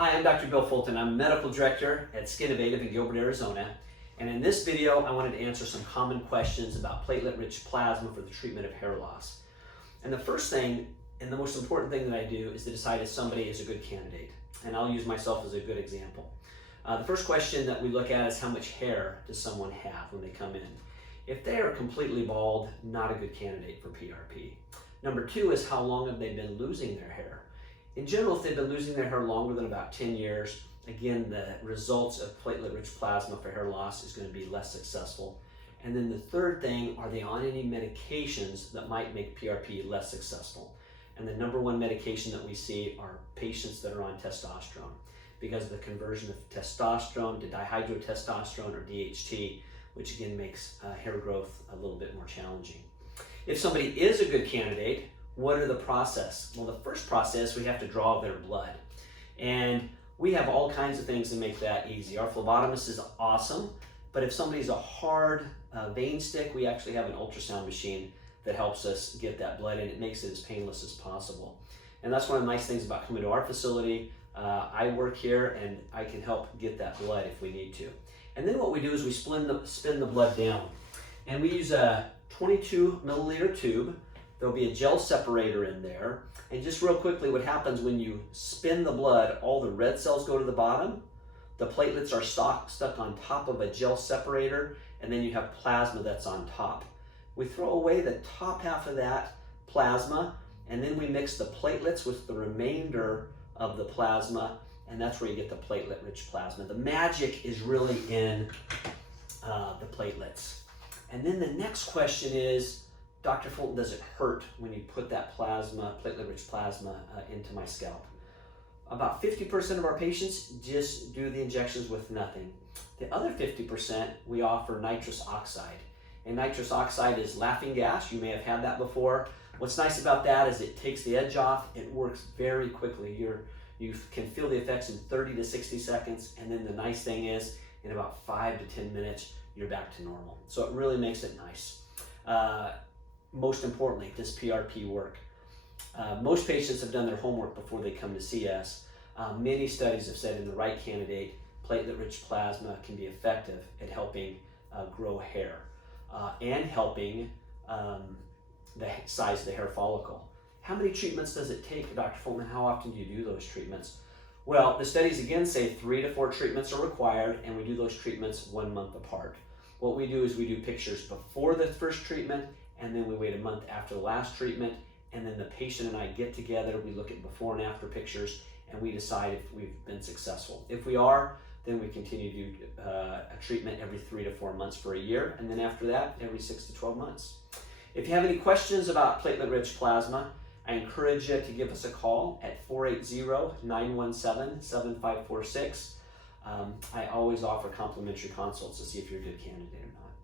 Hi, I'm Dr. Bill Fulton. I'm Medical Director at SKINovative in Gilbert, Arizona. And in this video, I wanted to answer some common questions about platelet-rich plasma for the treatment of hair loss. And the first thing, and the most important thing that I do, is to decide if somebody is a good candidate. And I'll use myself as a good example. The first question that we look at is how much hair does someone have when they come in? If they are completely bald, not a good candidate for PRP. Number two is how long have they been losing their hair? In general, if they've been losing their hair longer than about 10 years, again, the results of platelet-rich plasma for hair loss is going to be less successful. And then the third thing, are they on any medications that might make PRP less successful? And the number one medication that we see are patients that are on testosterone, because of the conversion of testosterone to dihydrotestosterone or DHT, which again makes hair growth a little bit more challenging. If somebody is a good candidate, what are the process? Well, the first process, we have to draw their blood. And we have all kinds of things to make that easy. Our phlebotomist is awesome, but if somebody's a hard vein stick, we actually have an ultrasound machine that helps us get that blood in. It makes it as painless as possible. And that's one of the nice things about coming to our facility. I work here and I can help get that blood if we need to. And then what we do is we spin the blood down. And we use a 22 milliliter tube. There'll be a gel separator in there. And just real quickly, what happens when you spin the blood, all the red cells go to the bottom, the platelets are stuck on top of a gel separator, and then you have plasma that's on top. We throw away the top half of that plasma, and then we mix the platelets with the remainder of the plasma, and that's where you get the platelet-rich plasma. The magic is really in the platelets. And then the next question is, Dr. Fulton, does it hurt when you put that plasma, platelet-rich plasma, into my scalp? About 50% of our patients just do the injections with nothing. The other 50%, we offer nitrous oxide. And nitrous oxide is laughing gas. You may have had that before. What's nice about that is it takes the edge off. It works very quickly. You can feel the effects in 30 to 60 seconds. And then the nice thing is, in about 5 to 10 minutes, you're back to normal. So it really makes it nice. Most importantly, does PRP work? Most patients have done their homework before they come to see us. Many studies have said in the right candidate, platelet-rich plasma can be effective at helping grow hair and helping the size of the hair follicle. How many treatments does it take, Dr. Fulton? How often do you do those treatments? Well, the studies again say 3 to 4 treatments are required, and we do those treatments 1 month apart. What we do is we do pictures before the first treatment, and then we wait a month after the last treatment, and then the patient and I get together, we look at before and after pictures, and we decide if we've been successful. If we are, then we continue to do a treatment every 3 to 4 months for a year, and then after that, every 6 to 12 months. If you have any questions about platelet-rich plasma, I encourage you to give us a call at 480-917-7546. I always offer complimentary consults to see if you're a good candidate or not.